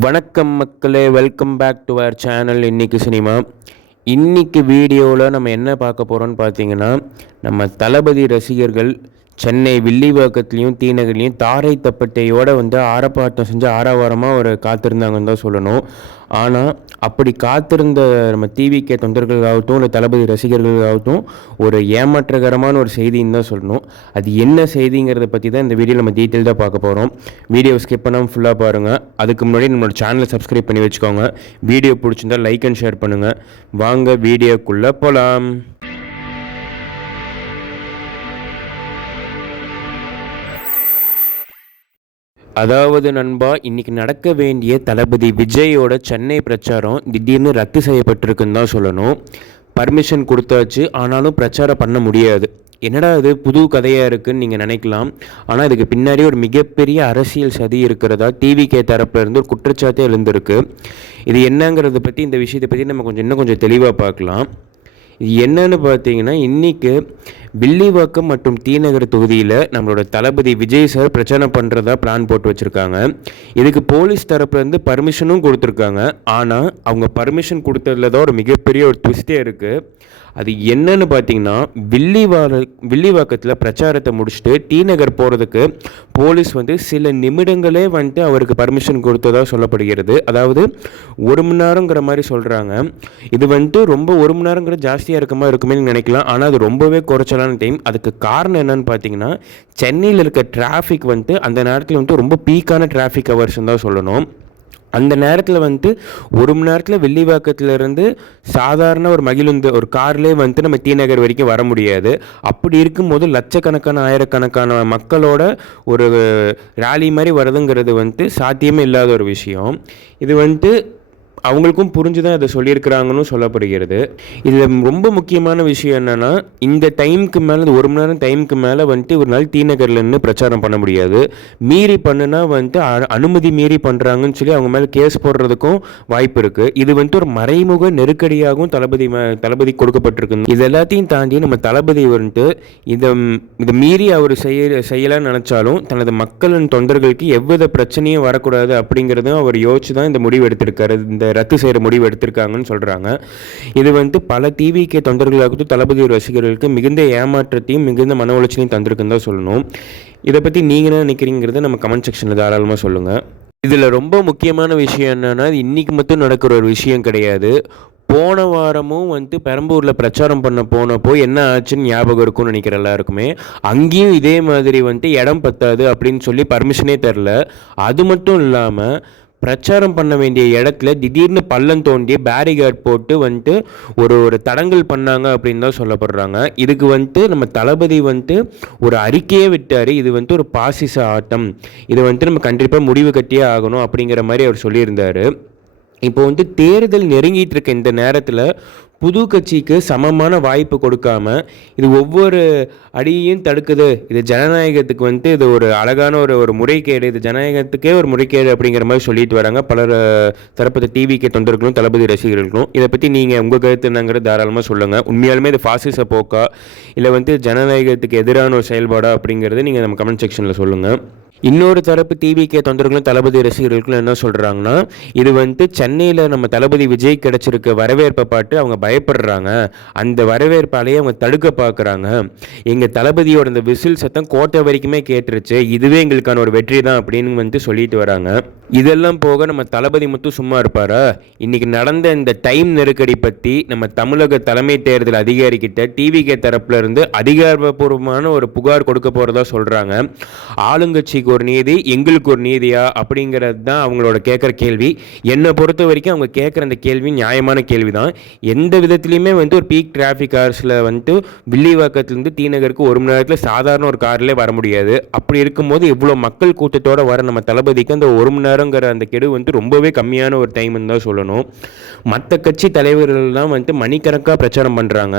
வணக்கம் மக்களே, welcome back to our channel இன்னைக்கு சினிமா. இன்னைக்கு வீடியோவில் நம்ம என்ன பார்க்க போகிறோம்னு பார்த்தீங்கன்னா, நம்ம தளபதி ரசிகர்கள் சென்னை வில்லிவாக்கத்துலேயும் தீநகர்லேயும் தாரை தப்பட்டையோடு ஆரப்பாட்டம் செஞ்சு ஆரவாரமாக ஒரு காத்திருந்தாங்கன்னு தான் சொல்லணும். ஆனால் அப்படி காத்திருந்த நம்ம டிவிகே தொண்டர்களாகட்டும் இல்லை தளபதி ரசிகர்களாகட்டும் ஒரு ஏமாற்றகரமான ஒரு செய்தின்னு தான் சொல்லணும். அது என்ன செய்திங்கிறத பற்றி தான் இந்த வீடியோ நம்ம டீட்டெயில்டாக பார்க்க போகிறோம். வீடியோ ஸ்கிப் பண்ணாமல் ஃபுல்லாக பாருங்கள். அதுக்கு முன்னாடி நம்மளோட சேனலை சப்ஸ்கிரைப் பண்ணி வச்சுக்கோங்க. வீடியோ பிடிச்சிருந்தால் லைக் அண்ட் ஷேர் பண்ணுங்கள். வாங்க வீடியோக்குள்ளே போகலாம். அதாவது நண்பா, இன்றைக்கி நடக்க வேண்டிய தளபதி விஜயோட சென்னை பிரச்சாரம் திடீர்னு ரத்து செய்யப்பட்டிருக்குன்னு தான் சொல்லணும். பர்மிஷன் கொடுத்தாச்சு, ஆனாலும் பிரச்சாரம் பண்ண முடியாது. என்னடா இது புது கதையாக இருக்குதுன்னு நீங்கள் நினைக்கலாம். ஆனால் இதுக்கு பின்னாடி ஒரு மிகப்பெரிய அரசியல் சதி இருக்கிறதா டிவிகே தரப்புலேருந்து ஒரு குற்றச்சாட்டே எழுந்திருக்கு. இது என்னங்கிறத பற்றி, இந்த விஷயத்தை பற்றி நம்ம இன்னும் கொஞ்சம் தெளிவாக பார்க்கலாம். இது என்னன்னு பார்த்தீங்கன்னா, இன்றைக்கி வில்லிவாக்கம் மற்றும் தீநகர் தொகுதியில் நம்மளோட தளபதி விஜய் சார் பிரச்சாரம் பண்ணுறதா பிளான் போட்டு வச்சுருக்காங்க. இதுக்கு போலீஸ் தரப்புலேருந்து பர்மிஷனும் கொடுத்துருக்காங்க. ஆனால் அவங்க பர்மிஷன் கொடுத்ததில் தான் ஒரு மிகப்பெரிய ஒரு ட்விஸ்டே இருக்குது. அது என்னன்னு பார்த்தீங்கன்னா, வில்லிவாக்கத்தில் பிரச்சாரத்தை முடிச்சுட்டு டிநகர் போகிறதுக்கு போலீஸ் சில நிமிடங்களே அவருக்கு பர்மிஷன் கொடுத்ததாக சொல்லப்படுகிறது. அதாவது 1 மணி நேரங்கிற மாதிரி சொல்கிறாங்க. இது ரொம்ப 1 மணி நேரங்கிற ஜாஸ்தியாக இருக்க மாதிரி இருக்குமே நினைக்கலாம். ஆனால் அது ரொம்பவே குறைச்சலான டைம். அதுக்கு காரணம் என்னன்னு பார்த்தீங்கன்னா, சென்னையில் இருக்க டிராஃபிக் அந்த நேரத்தில் ரொம்ப பீக்கான டிராஃபிக் ஹவர்ஸ்ன்னு தான் சொல்லணும். அந்த நேரத்தில் 1 மணி நேரத்தில் வில்லிவாக்கத்திலேருந்து சாதாரண ஒரு மகிழுந்து ஒரு கார்லேயே நம்ம டிநகர் வரைக்கும் வர முடியாது. அப்படி இருக்கும்போது லட்சக்கணக்கான ஆயிரக்கணக்கான மக்களோட ஒரு ரேலி மாதிரி வருதுங்கிறது சாத்தியமே இல்லாத ஒரு விஷயம். இது அவங்களுக்கும் புரிஞ்சு தான் அதை சொல்லியிருக்கிறாங்கன்னு சொல்லப்படுகிறது. இதில் ரொம்ப முக்கியமான விஷயம் என்னென்னா, இந்த டைமுக்கு மேலே, இந்த 1 மணி நேரம் டைமுக்கு மேலே ஒரு நாள் டிநகர்லேருந்து பிரச்சாரம் பண்ண முடியாது. மீறி பண்ணுனா அனுமதி மீறி பண்ணுறாங்கன்னு சொல்லி அவங்க மேலே கேஸ் போடுறதுக்கும் வாய்ப்பு இருக்குது. இது ஒரு மறைமுக நெருக்கடியாகவும் தளபதி கொடுக்கப்பட்டிருக்கு. இது எல்லாத்தையும் தாண்டி நம்ம தளபதி இதை மீறி அவர் செய்யலான்னு நினச்சாலும் தனது மக்களின் தொண்டர்களுக்கு எவ்வித பிரச்சனையும் வரக்கூடாது அப்படிங்கிறதும் அவர் யோசிச்சு தான் இந்த முடிவு எடுத்திருக்காரு. இந்த ரத்து செய்கிற முடிவு எடுத்திருக்காங்கன்னு சொல்கிறாங்க. இது பல டிவிகே தொண்டர்களாகட்டும் தளபதி ரசிகர்களுக்கு மிகுந்த ஏமாற்றத்தையும் மிகுந்த மன உளைச்சலையும் தந்திருக்குன்னு தான் சொல்லணும். இதை பற்றி நீங்கள் என்ன நினைக்கிறீங்கிறத நம்ம கமெண்ட் செக்ஷனில் தாராளமாக சொல்லுங்கள். இதில் ரொம்ப முக்கியமான விஷயம் என்னென்னா, இது இன்றைக்கி மட்டும் நடக்கிற ஒரு விஷயம் கிடையாது. போன வாரமும் பெரம்பூரில் பிரச்சாரம் பண்ண போனப்போ என்ன ஆச்சுன்னு ஞாபகம் இருக்கும்னு நினைக்கிற எல்லாருக்குமே. அங்கேயும் இதே மாதிரி இடம் பத்தாது அப்படின்னு சொல்லி பர்மிஷனே தரல. அது மட்டும் இல்லாமல் பிரச்சாரம் பண்ண வேண்டிய இடத்துல திடீர்னு பள்ளம் தோண்டி பேரிகார்ட் போட்டு ஒரு தடங்கல் பண்ணாங்க அப்படின்னு தான் சொல்லப்படுறாங்க. இதுக்கு நம்ம தளபதி ஒரு அறிக்கையே விட்டார். இது ஒரு பாசிச ஆட்டம், இது நம்ம கண்டிப்பாக முடிவு கட்டியே ஆகணும் அப்படிங்கிற மாதிரி அவர் சொல்லியிருந்தார். இப்போ தேர்தல் நெருங்கிட்டு இருக்க இந்த நேரத்தில் புது கட்சிக்கு சமமான வாய்ப்பு கொடுக்காம இது ஒவ்வொரு அடியையும் தடுக்குது. இது ஜனநாயகத்துக்கு இது ஒரு அழகான ஒரு முறைகேடு, இது ஜனநாயகத்துக்கே ஒரு முறைகேடு அப்படிங்கிற மாதிரி சொல்லிட்டு வராங்க பலர் தரப்பு டிவிகே தொண்டர்களும் தளபதி ரசிகர்களும். இதை பற்றி நீங்கள் உங்கள் கருத்து என்னங்கிறது தாராளமாக சொல்லுங்கள். உண்மையாலுமே இது பாசிச போக்கா இல்லை ஜனநாயகத்துக்கு எதிரான ஒரு செயல்பாடா அப்படிங்கிறது நீங்கள் நம்ம கமெண்ட் செக்ஷனில் சொல்லுங்கள். இன்னொரு தரப்பு டிவிகே தொண்டர்களும் தளபதி ரசிகர்களுக்கும் என்ன சொல்கிறாங்கன்னா, இது சென்னையில் நம்ம தளபதி விஜய் கிடச்சிருக்க வரவேற்பை பார்த்து அவங்க பயப்படுறாங்க. அந்த வரவேற்பாலேயே அவங்க தடுக்க பார்க்குறாங்க. எங்கள் தளபதியோட இந்த விசில் சத்தம் கோட்டை வரைக்குமே கேட்டுருச்சு, இதுவே எங்களுக்கான ஒரு வெற்றி தான் அப்படின்னு சொல்லிட்டு வராங்க. இதெல்லாம் போக நம்ம தளபதி மட்டும் சும்மா இருப்பாரா? இன்றைக்கி நடந்த இந்த டைம் நெருக்கடி பற்றி நம்ம தமிழக தலைமை தேர்தல் அதிகாரிக்கிட்ட டிவிகே தரப்புலேருந்து அதிகாரப்பூர்வமான ஒரு புகார் கொடுக்க போகிறதா சொல்கிறாங்க. ஆளுங்கட்சிக்கு ஒரு நீதி, எங்களுக்கு ஒரு நீதியா அப்படிங்கிறது தான் அவங்களோட கேட்குற கேள்வி. என்னை பொறுத்த வரைக்கும் அவங்க கேட்குற அந்த கேள்வி நியாயமான கேள்வி தான். எந்த விதத்துலையுமே ஒரு பீக் டிராஃபிக் ஹவர்ஸில் வில்லிவாக்கத்துலேருந்து தீநகருக்கு 1 மணி நேரத்தில் சாதாரண ஒரு கார்லேயே வர முடியாது. அப்படி இருக்கும்போது இவ்வளோ மக்கள் கூட்டத்தோடு வர நம்ம தளபதிக்கு அந்த 1 மணி நேரங்கிற அந்த கெடு ரொம்பவே கம்மியான ஒரு டைம்னு தான் சொல்லணும். மற்ற கட்சி தலைவர்கள்லாம் மணிக்கணக்காக பிரச்சாரம் பண்ணுறாங்க.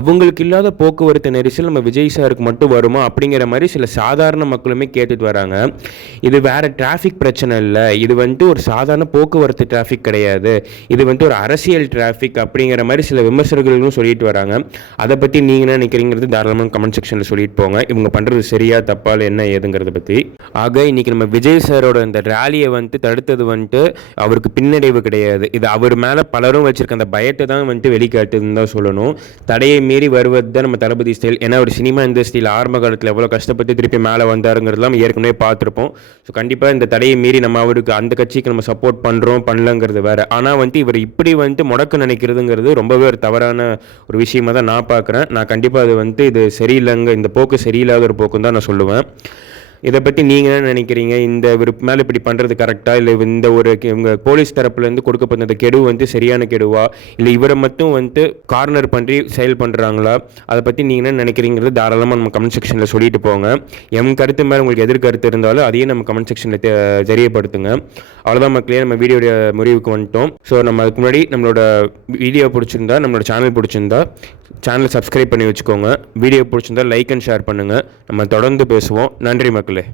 அவங்களுக்கு இல்லாத போக்குவரத்து நெரிசல் நம்ம விஜய் சாருக்கு மட்டும் வருமா அப்படிங்கிற மாதிரி சில சாதாரண மக்களுமே கேட்டுட்டு வராங்க. சொல்கிறாங்க. இது வேறு டிராஃபிக் பிரச்சனை இல்லை, இது வந்துட்டு ஒரு சாதாரண போக்குவரத்து டிராஃபிக் கிடையாது, இது வந்துட்டு ஒரு அரசியல் டிராஃபிக் அப்படிங்கிற மாதிரி சில விமர்சகர்களும் சொல்லிட்டு வராங்க. அதை பற்றி நீங்கள் என்ன நினைக்கிறீங்கிறது தாராளமாக கமெண்ட் செக்ஷனில் சொல்லிட்டு போங்க. இவங்க பண்ணுறது சரியா தப்பால் என்ன ஏதுங்கிறத பற்றி. ஆக இன்றைக்கி நம்ம விஜய் சாரோட இந்த ரேலியை வந்துட்டு தடுத்தது வந்துட்டு அவருக்கு பின்னடைவு கிடையாது, இது அவர் மேலே பலரும் வச்சுருக்க அந்த பயத்தை தான் வந்துட்டு வெளிக்காட்டுதுன்னு தான் சொல்லணும். தடையை மீறி வருவது தான் நம்ம தளபதி ஸ்டைல். ஏன்னா ஒரு சினிமா இண்டஸ்ட்ரியில் ஆரம்ப காலத்தில் எவ்வளோ கஷ்டப்பட்டு திருப்பி மேலே வந்தாருங்கிறதுலாம் ஏற்கனவே பார்த்துருப்போம். ஸோ கண்டிப்பாக இந்த தடையை மீறி நம்ம அவருக்கு அந்த கட்சிக்கு நம்ம சப்போர்ட் பண்ணுறோம் பண்ணலங்கிறது வேறு. ஆனால் வந்துட்டு இவர் இப்படி வந்துட்டு முடக்க நினைக்கிறதுங்கிறது ரொம்பவே ஒரு தவறான ஒரு விஷயமாக தான் நான் பார்க்குறேன். நான் கண்டிப்பாக அது வந்துட்டு இது சரியில்லைங்க, இந்த போக்கு சரியில்லாத ஒரு போக்குன்னு தான் நான் சொல்லுவேன். இதை பற்றி நீங்கள் என்ன நினைக்கிறீங்க? இந்த இவர் மேலே இப்படி பண்ணுறது கரெக்டாக, இல்லை இந்த ஒரு இவங்க போலீஸ் தரப்புலேருந்து கொடுக்கப்பட்ட இந்த கெடு வந்து சரியான கெடுவா, இல்லை இவரை மட்டும் வந்துட்டு கார்னர் பண்ணி செயல் பண்ணுறாங்களா? அதை பற்றி நீங்கள் என்ன நினைக்கிறீங்கிறது தாராளமாக நம்ம கமெண்ட் செக்ஷனில் சொல்லிட்டு போங்க. என் கருத்து மேலே உங்களுக்கு எதிர்கருத்து இருந்தாலும் அதையும் நம்ம கமெண்ட் செக்ஷனில் தெரியப்படுத்துங்க. அவ்வளோதான் மக்களே, நம்ம வீடியோடைய முடிவுக்கு வந்துட்டோம். ஸோ நம்ம அதுக்கு முன்னாடி நம்மளோட வீடியோ பிடிச்சிருந்தா, நம்மளோட சேனல் பிடிச்சிருந்தா சேனலை சப்ஸ்கிரைப் பண்ணி வச்சுக்கோங்க. வீடியோ பிடிச்சிருந்தா லைக் அண்ட் ஷேர் பண்ணுங்கள். நம்ம தொடர்ந்து பேசுவோம். நன்றி மக்களே.